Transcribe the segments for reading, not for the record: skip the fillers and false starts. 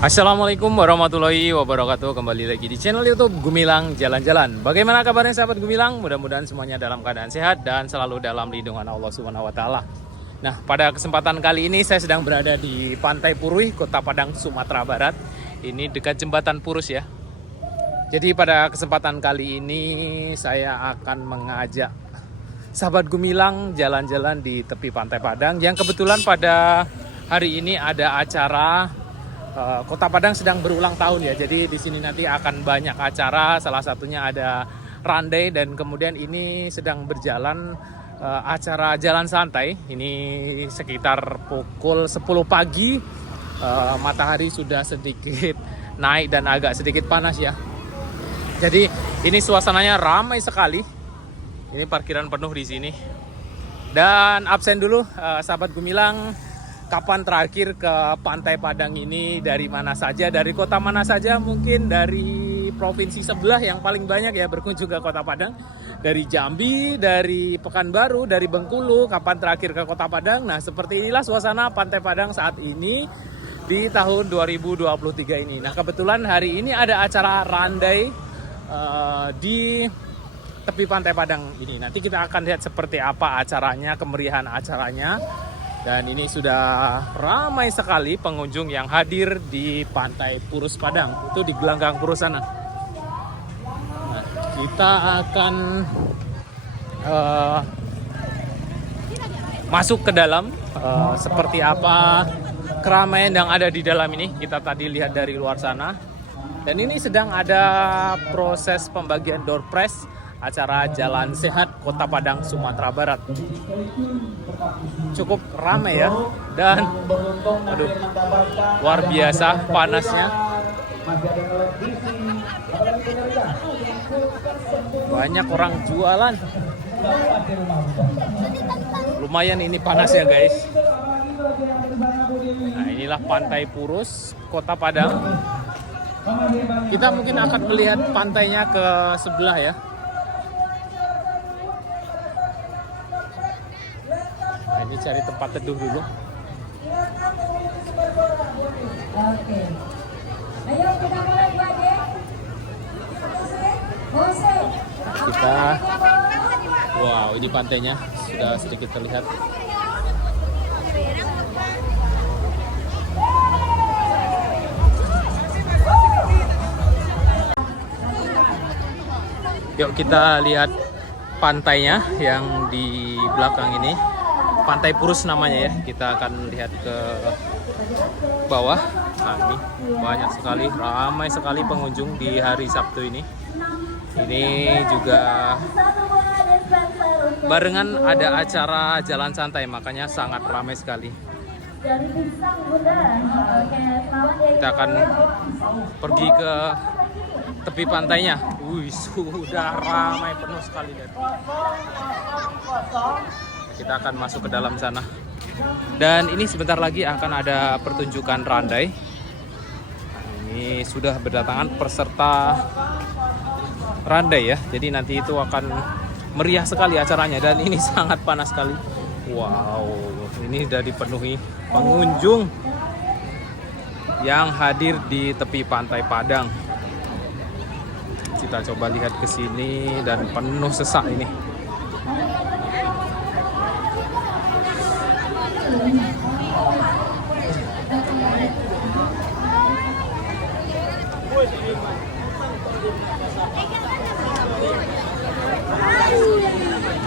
Assalamualaikum warahmatullahi wabarakatuh. Kembali lagi di channel YouTube Gumilang Jalan-Jalan. Bagaimana kabarnya sahabat Gumilang? Mudah-mudahan semuanya dalam keadaan sehat dan selalu dalam lindungan Allah Subhanahu wa taala. Nah, pada kesempatan kali ini saya sedang berada di Pantai Purui, Kota Padang, Sumatera Barat. Ini dekat Jembatan Purus ya. Jadi pada kesempatan kali ini saya akan mengajak sahabat Gumilang jalan-jalan di tepi Pantai Padang yang kebetulan pada hari ini ada acara Kota Padang sedang berulang tahun ya. Jadi di sini nanti akan banyak acara, salah satunya ada randai dan kemudian ini sedang berjalan acara jalan santai. Ini sekitar pukul 10 pagi. Matahari sudah sedikit naik dan agak sedikit panas ya. Jadi ini suasananya ramai sekali. Ini parkiran penuh di sini. Dan absen dulu sahabat Gumilang. Kapan terakhir ke Pantai Padang ini, dari mana saja, dari kota mana saja, mungkin dari provinsi sebelah yang paling banyak ya berkunjung ke Kota Padang. Dari Jambi, dari Pekanbaru, dari Bengkulu, kapan terakhir ke Kota Padang. Nah, seperti inilah suasana Pantai Padang saat ini di tahun 2023 ini. Nah, kebetulan hari ini ada acara randai di tepi Pantai Padang ini. Nanti kita akan lihat seperti apa acaranya, kemeriahan acaranya. Dan ini sudah ramai sekali pengunjung yang hadir di Pantai Purus Padang. Itu di gelanggang Purus sana. Nah, kita akan masuk ke dalam. Seperti apa keramaian yang ada di dalam ini. Kita tadi lihat dari luar sana. Dan ini sedang ada proses pembagian door prize acara Jalan Sehat Kota Padang, Sumatera Barat. Cukup ramai ya. Dan aduh, luar biasa panasnya. Banyak orang jualan. Lumayan ini panas ya guys. Nah, inilah Pantai Purus, Kota Padang. Kita mungkin akan melihat pantainya ke sebelah ya. Ini cari tempat teduh dulu. Oke. Ayo kita mulai lagi. Wow, ini pantainya sudah sedikit terlihat. Yuk kita lihat pantainya yang di belakang ini. Pantai Purus namanya ya. Kita akan lihat ke bawah. Nah, ini banyak sekali, ramai sekali pengunjung di hari Sabtu ini. Ini juga barengan ada acara jalan santai, makanya sangat ramai sekali. Kita akan pergi ke tepi pantainya. Wih, sudah ramai penuh sekali dan kita akan masuk ke dalam sana. Dan ini sebentar lagi akan ada pertunjukan randai. Ini sudah berdatangan peserta randai ya. Jadi nanti itu akan meriah sekali acaranya dan ini sangat panas sekali. Wow, ini sudah dipenuhi pengunjung yang hadir di tepi Pantai Padang. Kita coba lihat ke sini dan penuh sesak ini.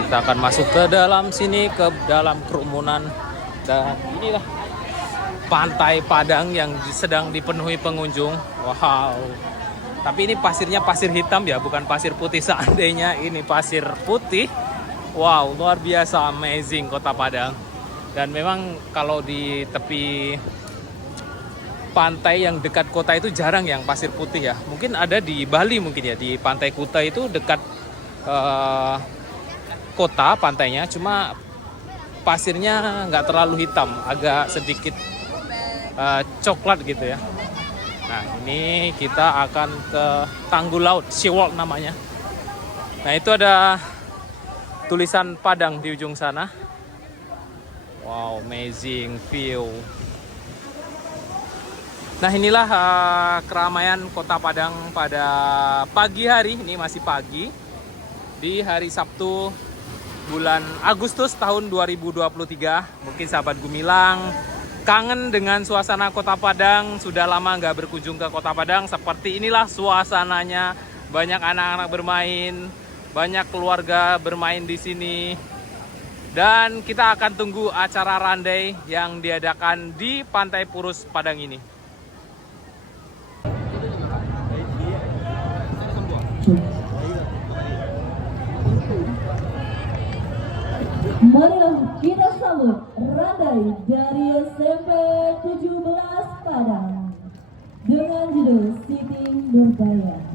Kita akan masuk ke dalam sini, ke dalam kerumunan. Dan inilah Pantai Padang yang sedang dipenuhi pengunjung. Wow. Tapi ini pasirnya pasir hitam ya, bukan pasir putih. Seandainya ini pasir putih, wow, luar biasa, amazing Kota Padang. Dan memang kalau di tepi pantai yang dekat kota itu jarang yang pasir putih ya. Mungkin ada di Bali mungkin ya, di Pantai Kuta itu dekat kota pantainya, cuma pasirnya nggak terlalu hitam, agak sedikit coklat gitu ya. Nah, ini kita akan ke Tanggul Laut, SeaWorld namanya. Nah, itu ada tulisan Padang di ujung sana. Wow, amazing view. Nah inilah keramaian Kota Padang pada pagi hari, ini masih pagi, di hari Sabtu bulan Agustus tahun 2023. Mungkin sahabat Gumilang kangen dengan suasana Kota Padang, sudah lama nggak berkunjung ke Kota Padang. Seperti inilah suasananya, banyak anak-anak bermain, banyak keluarga bermain di sini. Dan kita akan tunggu acara randai yang diadakan di Pantai Purus Padang ini. Marilah kita sambut randai dari SMP 17 Padang dengan judul Siti Nurbaya.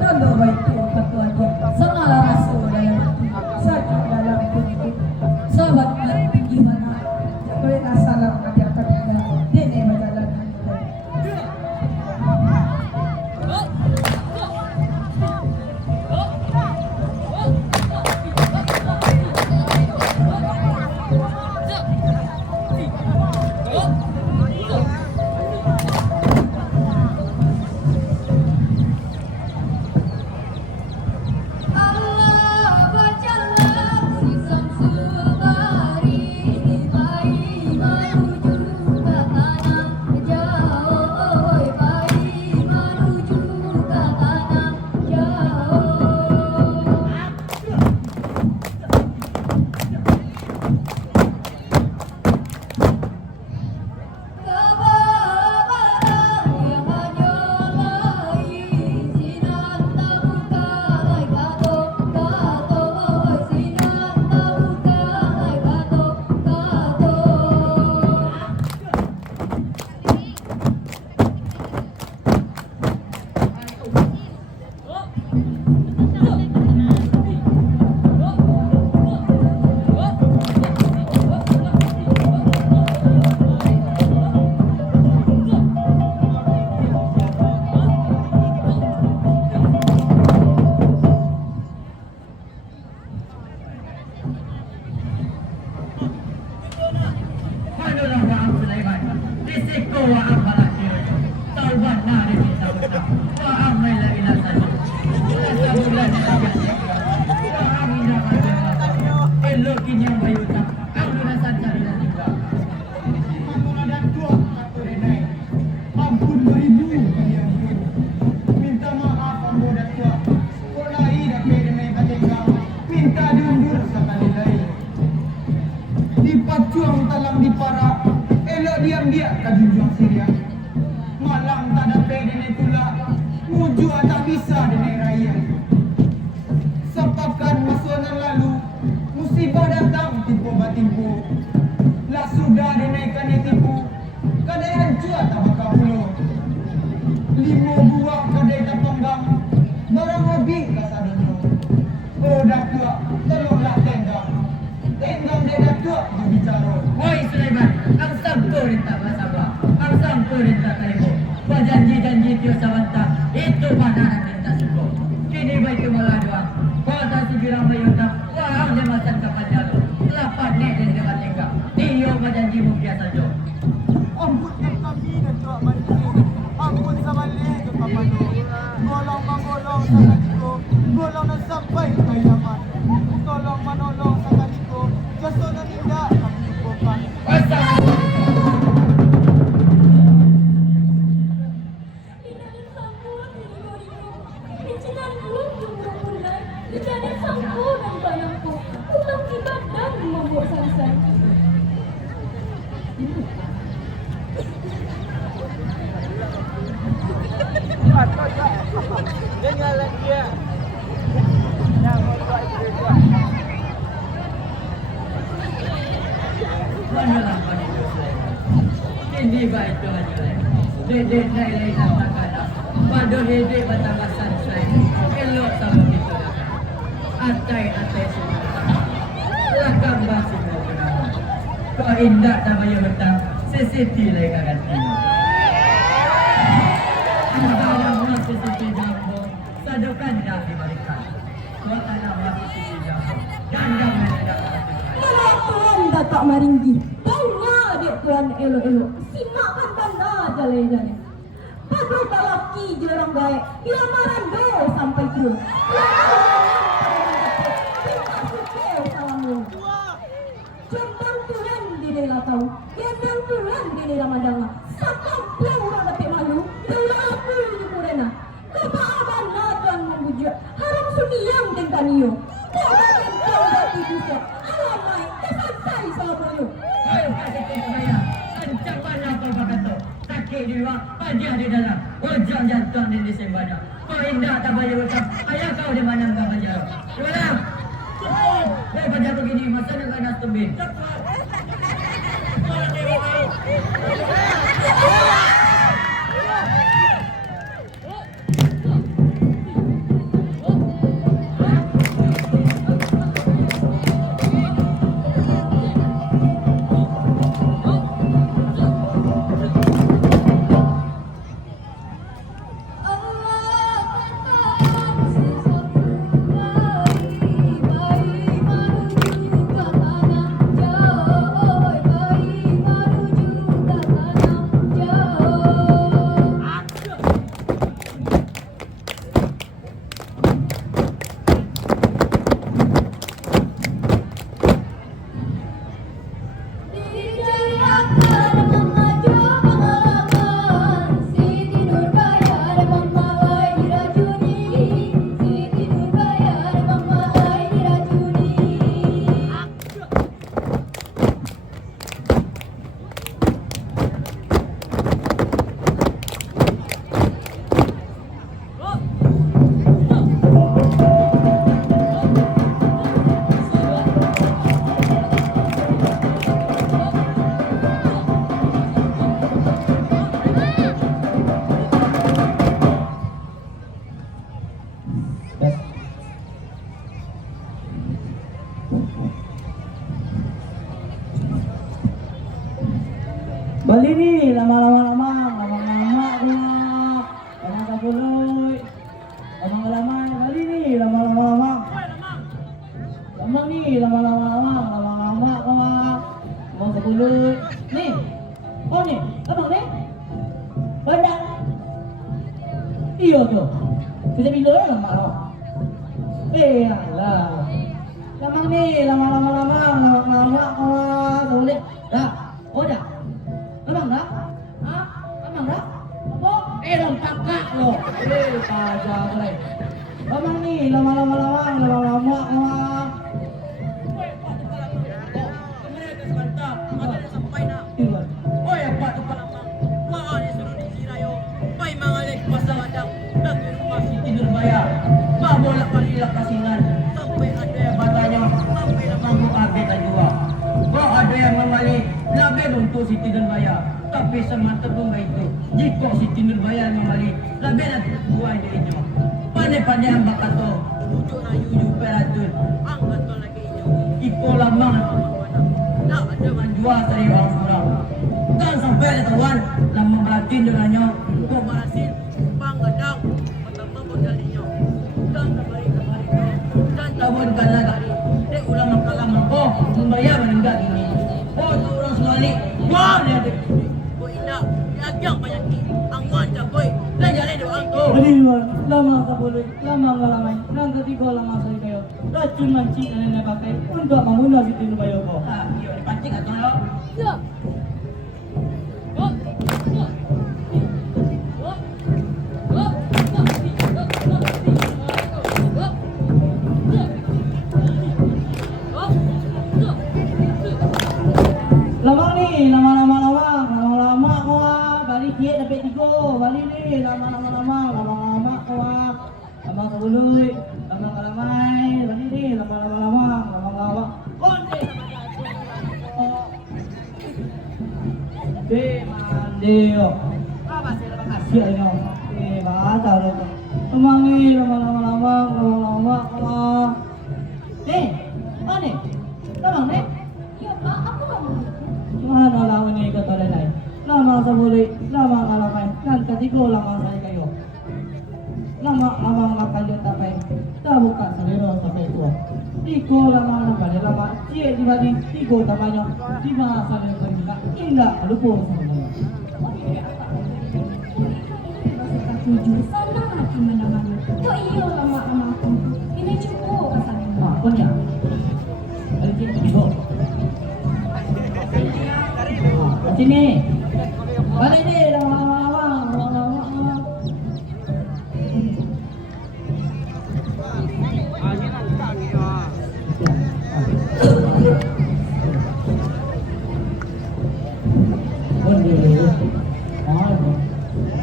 Kalau baik ketua dia, sengalah masuk dalam saja dalam politik. Sahabat nanti gimana? Mereka salah ada kata dene berjalan. Dipacuang talang dipara, elok diam dia kajunjung siria. Malang tak ada pede pula, muju tak bisa denai raya. Sepakan masuanan lalu, musibah datang tipu batimpu. Lah sudah dinaikan tipu, kadai hancur tak bakal puluh. 5 buah kadai tak penggang, barang habis kasadonyo. Oh dah tua, tolonglah tenggang. Tenggang dia dah tua berbicara. Oi Sulaiman, ang sangko rinta masaba, ang sangko rinta kalimu. Janji-janji tio sawanta, itu mana nanti tak suko. Kini baik malah doang. Kota segera mayutang, wahang dia masan kapan jalu. Lapan nek dan dia tinggal. Tio berjanji mungkin saja. Ampun kami dan tua mandi. Ampun sama le ke papano. Golong mangolong sakadiko, golong na sampai kayaman. Tolong manolong sakadiko, jaso na ninda kami bukan. Manalah panitia Sulaiman. Kini baik Tuhan Sulaiman. Dedek nilai dan takana. Pada dedek batabasan Sulaiman. Elok sama kita lakan. Atai semua. Lakam basi berkenaan. Kau indah tak payah betang. Sesiti lagi kagan tino. Dalam masih sisi jambu. Sadukan dah dibalikan. Kau tanah masih sisi jambu. Dandang menendang. Tuan datak maringgi, banyak dek tuan elo-elo, simakkan tanda jalai-jalai. Padahal talaki jarang baik, lamaran do sampai turun. Kita suka salamu. Jembang tuan di nela tahu, jembang tuan di nela madanga. Sakam pulang orang dapat malu, dulu aku di Murena. Lepas abana tuan membujuk, haram suniang dengan iyo. Kemarin kau dati bisa, alamai, kesantai sama yo. Ayo kasih saya, kencang mana kau berkata. Sakit di luar, pajah di dalam. Ujung jantung di disembada. Kau indah tak bayar utang, ayah kau di mana kau penjara. Di mana? Kau penjara begini, masa nak nak tumbin. Yes. Bali ni lama-lama lama kapuloy lamang lamang bali ni lama-lama lamang ni lama-lama lamang kapuloy ni oh ni lamang ni bandang iyo tu kita bila lamang alah lamang ni lama-lama boleh dah oh dah lamang dah ha lamang dah apa dalam pakak lo aja boleh lamang ni lama-lama Siti Nurbaya, tapi semantap pun itu. Jika Siti Nurbaya kembali, lebih nanti buah dia itu. Pandai-pandai hamba kata, ujuk rayu peratun, angkat lagi itu. Iko lamang, nak ada menjual dari orang surau. Dan sampai ada tuan, lamang beratin dengannya, kau berasin, panggadang, betapa modalnya. Dan kembali, dan tahun lagi, dia ulang kalamang kau, Nurbaya meninggal ini. Oh, orang sekali. Wah, dia ada. Oh, indah. Dia banyak ni. Angwan capai. Dan jalan dia orang tu. Jadi, lama tak boleh. Lama ngalamai. Nang ketiga lama saya kayo. Racun mancing yang nenek pakai untuk membunuh Siti Nurbaya ko. Ah, iyo, dipancing atau lo? Ya. Lamang ni, lama-lama ko balik dia dapat tigo, balik ni, lama-lama ko lamang kabuloy, lamang kalamay, balik ni, lama-lama, konti Mandeo, apa sih makasih ini, bahasa lo, lamang ni, lama-lama ko, ni, lamang ni. Mana lawan ni kata lain. Lama saya boleh, lama alamai. Kan ketiga lama saya kayo. Lama makan dia tapai. Tak buka selera sampai tua. Tiga lama lama. Cik di bagi tiga tamanya. Di masa dia kerja. Indah lupa semuanya. Tujuh sana hati mana-mana. Kau iyo lama-lama. Ini cukup katanya. Punya. Ada tiga. Sini. Balik ni lama-lama.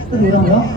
Itu dia orang.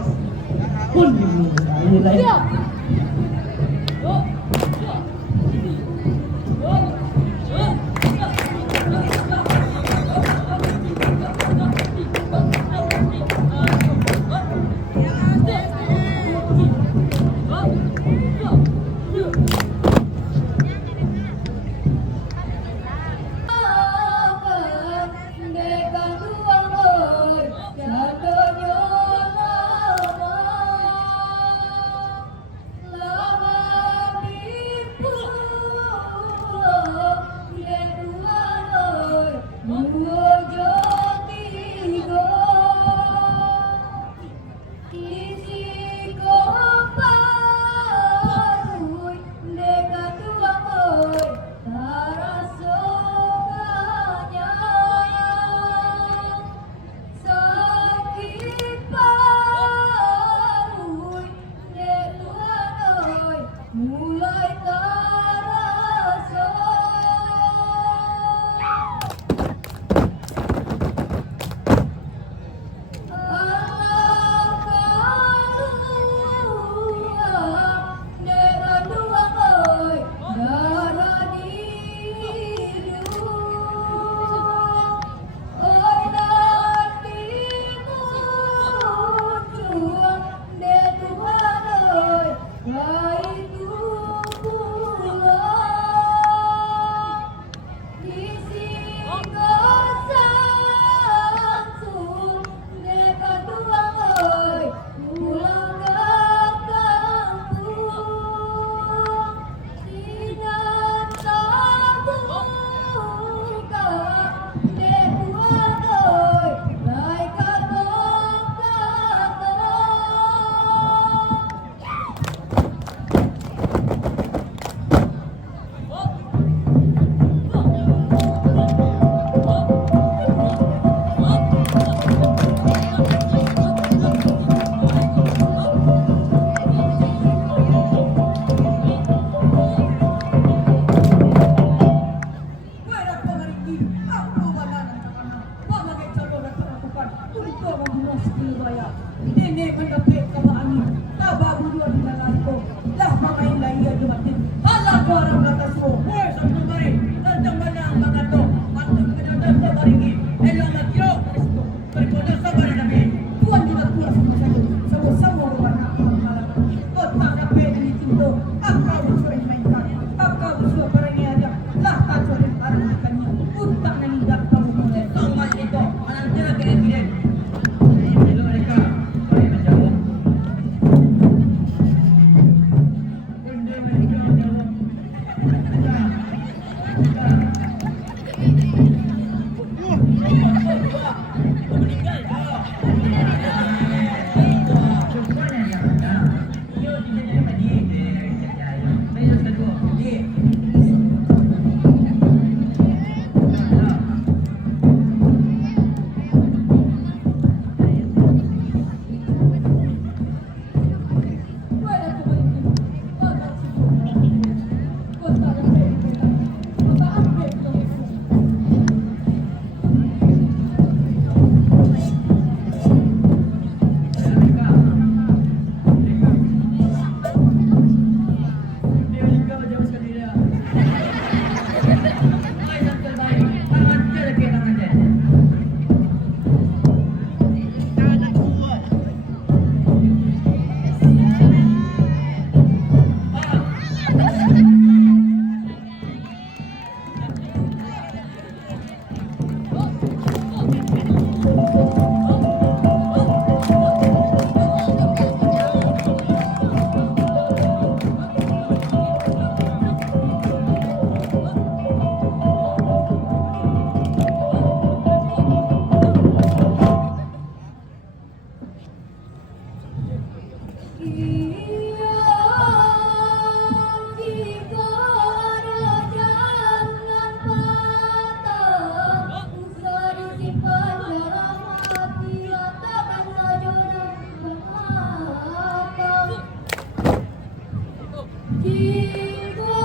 Jika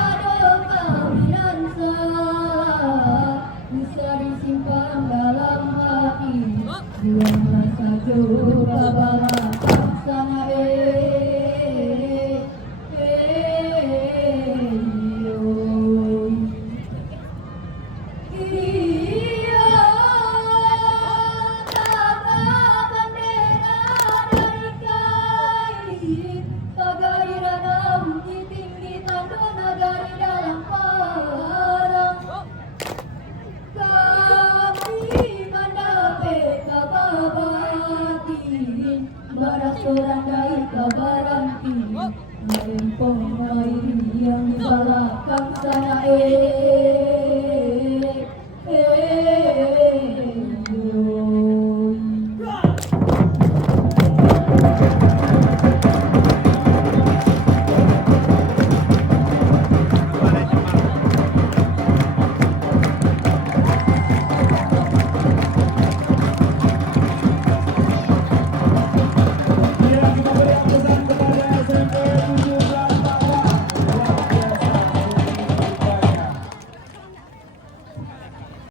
ada kawinan salah bisa disimpan dalam hati, buanglah saja babakan sama Barang sorang dari kabaranti, Merempong air yang